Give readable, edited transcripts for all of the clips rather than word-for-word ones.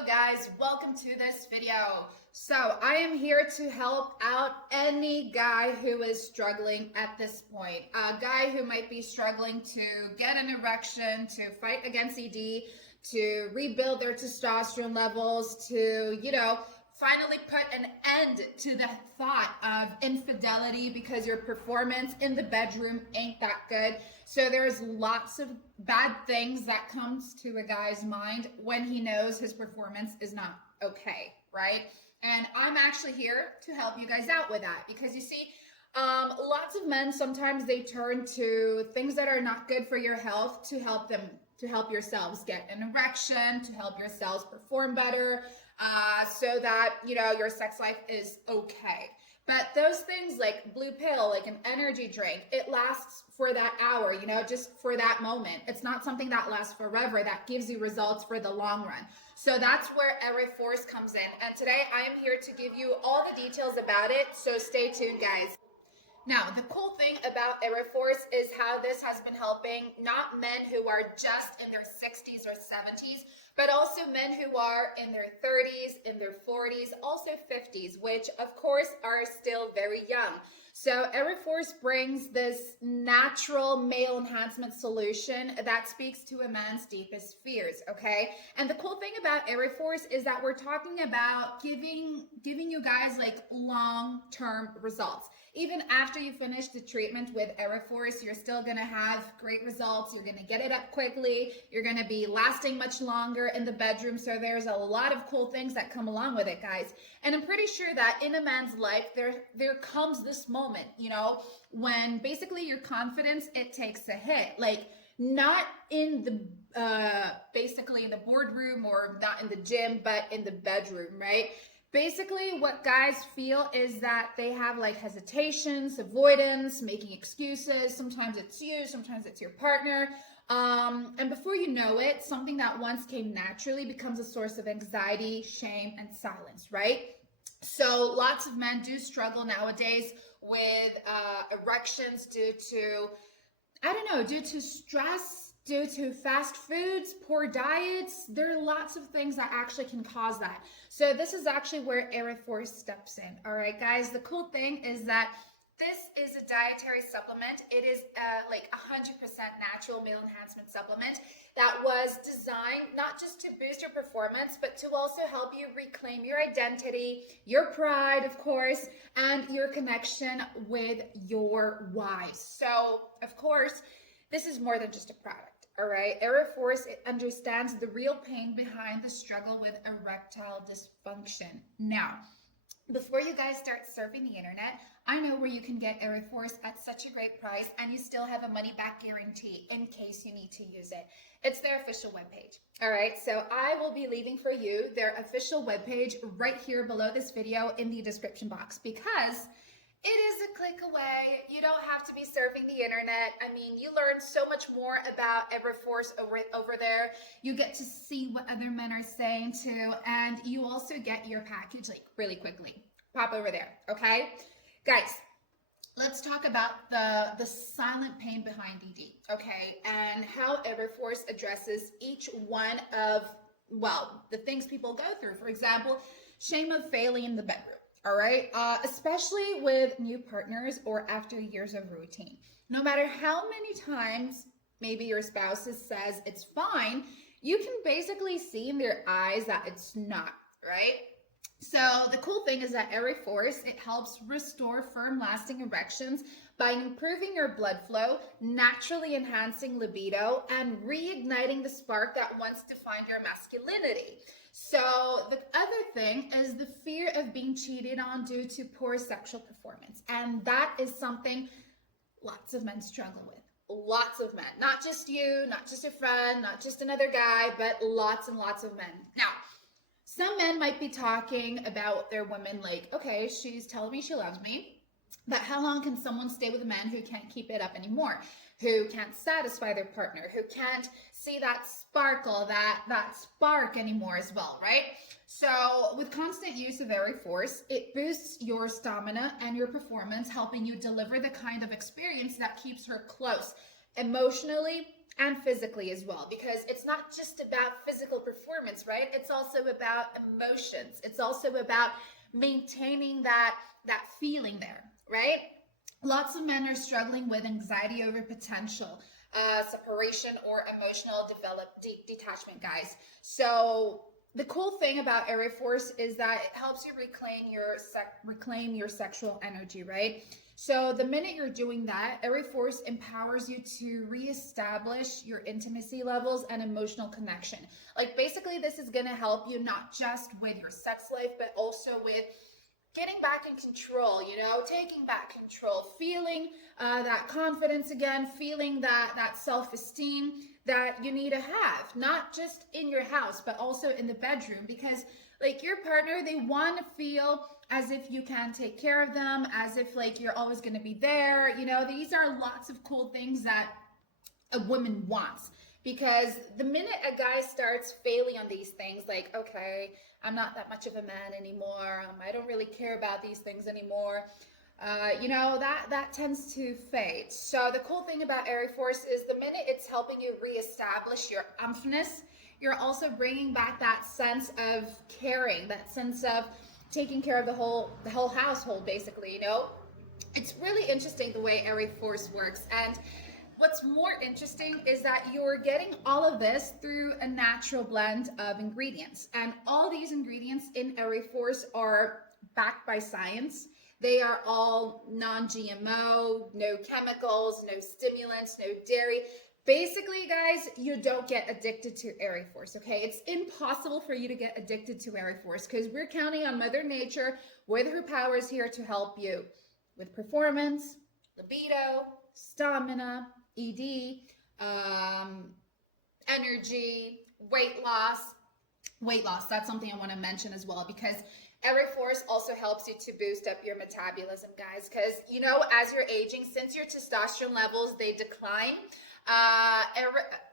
Hello guys, welcome to this video. So I am here to help out any guy who is struggling at this point. A guy who might be struggling to get an erection, to fight against ED, to rebuild their testosterone levels, to, finally put an end to the thought of infidelity because your performance in the bedroom ain't that good. So there's lots of bad things that comes to a guy's mind when he knows his performance is not okay, right? And I'm actually here to help you guys out with that because you see, lots of men, sometimes they turn to things that are not good for your health to help yourselves get an erection, to help yourselves perform better, so that, your sex life is okay. But those things like blue pill, like an energy drink, it lasts for that hour, just for that moment. It's not something that lasts forever, that gives you results for the long run. So that's where Ereforce comes in. And today I am here to give you all the details about it. So stay tuned, guys. Now, the cool thing about Ereforce is how this has been helping not men who are just in their 60s or 70s, but also men who are in their 30s, in their 40s, also 50s, which of course are still very young. So Ereforce brings this natural male enhancement solution that speaks to a man's deepest fears, okay? And the cool thing about Ereforce is that we're talking about giving you guys like long-term results. Even after you finish the treatment with Ereforce, you're still gonna have great results. You're gonna get it up quickly. You're gonna be lasting much longer in the bedroom. So there's a lot of cool things that come along with it, guys. And I'm pretty sure that in a man's life, there comes this moment, when basically your confidence, it takes a hit. Like not in the, basically in the boardroom or not in the gym, but in the bedroom, right? Basically, what guys feel is that they have like hesitations, avoidance, making excuses. Sometimes it's you, sometimes it's your partner. And before you know it, something that once came naturally becomes a source of anxiety, shame, and silence, right? So lots of men do struggle nowadays with erections due to stress, due to fast foods, poor diets. There are lots of things that actually can cause that. So this is actually where Ereforce steps in. All right, guys, the cool thing is that this is a dietary supplement. It is like 100% natural male enhancement supplement that was designed not just to boost your performance, but to also help you reclaim your identity, your pride, of course, and your connection with your why. So, of course, this is more than just a product. All right, Ereforce, it understands the real pain behind the struggle with erectile dysfunction. Now, before you guys start surfing the internet, I know where you can get Ereforce at such a great price and you still have a money-back guarantee in case you need to use it. It's their official webpage. All right, so I will be leaving for you their official webpage right here below this video in the description box because it is a click away. You don't have to be surfing the internet. I mean, you learn so much more about Ereforce over there. You get to see what other men are saying too, and you also get your package like really quickly. Pop over there, okay? Guys, let's talk about the silent pain behind ED, okay? And how Ereforce addresses each one of, the things people go through. For example, shame of failing in the bedroom. All right, especially with new partners or after years of routine. No matter how many times maybe your spouse says it's fine, you can basically see in their eyes that it's not, right? So the cool thing is that Ereforce, it helps restore firm lasting erections by improving your blood flow, naturally enhancing libido, and reigniting the spark that once defined your masculinity. So the other thing is the fear of being cheated on due to poor sexual performance. And that is something lots of men struggle with. Lots of men. Not just you, not just a friend, not just another guy, but lots and lots of men. Now, some men might be talking about their women like, okay, she's telling me she loves me, but how long can someone stay with a man who can't keep it up anymore? Who can't satisfy their partner, who can't see that sparkle, that spark anymore as well, right? So with constant use of Ereforce, it boosts your stamina and your performance, helping you deliver the kind of experience that keeps her close emotionally and physically as well, because it's not just about physical performance, right? It's also about emotions. It's also about maintaining that feeling there, right? Lots of men are struggling with anxiety over potential, separation, or emotional detachment, guys. So the cool thing about Ereforce is that it helps you reclaim your sexual energy, right? So the minute you're doing that, Ereforce empowers you to reestablish your intimacy levels and emotional connection. Like basically, this is going to help you not just with your sex life, but also with getting back in control, taking back control, feeling that confidence again, feeling that self-esteem that you need to have, not just in your house, but also in the bedroom, because like your partner, they want to feel as if you can take care of them, as if like you're always going to be there. These are lots of cool things that a woman wants. Because the minute a guy starts failing on these things, like, okay, I'm not that much of a man anymore, I don't really care about these things anymore, that tends to fade. So the cool thing about Ereforce is the minute it's helping you reestablish your umphness, you're also bringing back that sense of caring, that sense of taking care of the whole household, basically. It's really interesting the way Ereforce works. And what's more interesting is that you're getting all of this through a natural blend of ingredients. And all these ingredients in Ereforce are backed by science. They are all non-GMO, no chemicals, no stimulants, no dairy. Basically, guys, you don't get addicted to Ereforce, okay? It's impossible for you to get addicted to Ereforce because we're counting on Mother Nature with her powers here to help you with performance, libido, stamina, ED, energy, weight loss. Weight loss, that's something I want to mention as well, because Ereforce also helps you to boost up your metabolism, guys, because, as you're aging, since your testosterone levels, they decline,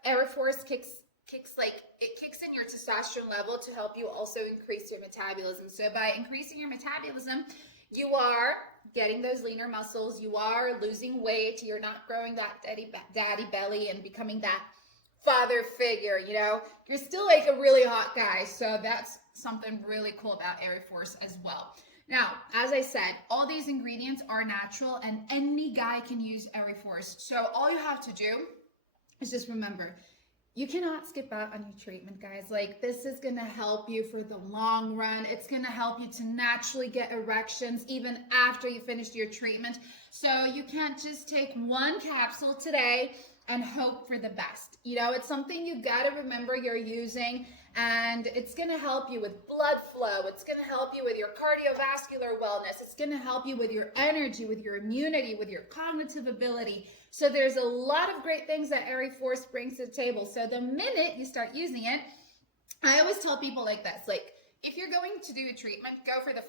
Ereforce kicks in your testosterone level to help you also increase your metabolism. So by increasing your metabolism, you are getting those leaner muscles, you are losing weight, you're not growing that daddy belly and becoming that father figure, you're still like a really hot guy. So that's something really cool about Ereforce as well. Now, as I said, all these ingredients are natural and any guy can use Ereforce. So all you have to do is just remember, you cannot skip out on your treatment, guys. Like, this is going to help you for the long run. It's going to help you to naturally get erections even after you finish your treatment. So you can't just take one capsule today and hope for the best. It's something you got to remember you're using, and it's going to help you with blood flow. It's going to help you with your cardiovascular wellness. It's going to help you with your energy, with your immunity, with your cognitive ability. So there's a lot of great things that Ereforce brings to the table. So the minute you start using it, I always tell people like this, like, if you're going to do a treatment, go for the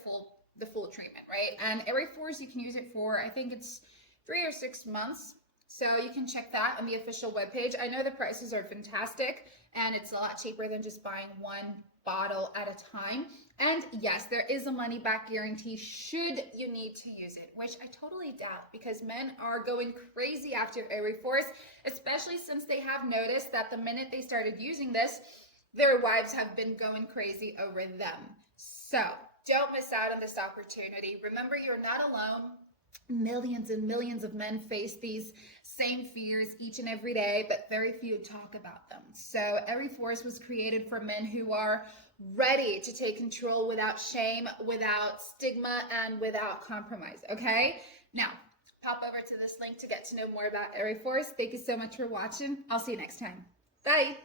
full treatment, right? And Ereforce, you can use it for, I think it's 3 or 6 months. So you can check that on the official webpage. I know the prices are fantastic, and it's a lot cheaper than just buying one bottle at a time. And yes, there is a money back guarantee should you need to use it, which I totally doubt, because men are going crazy after Ereforce, especially since they have noticed that the minute they started using this, their wives have been going crazy over them. So don't miss out on this opportunity. Remember, you're not alone. Millions and millions of men face these same fears each and every day, but very few talk about them. So Ereforce was created for men who are ready to take control without shame, without stigma, and without compromise, okay? Now, pop over to this link to get to know more about Ereforce. Thank you so much for watching. I'll see you next time. Bye.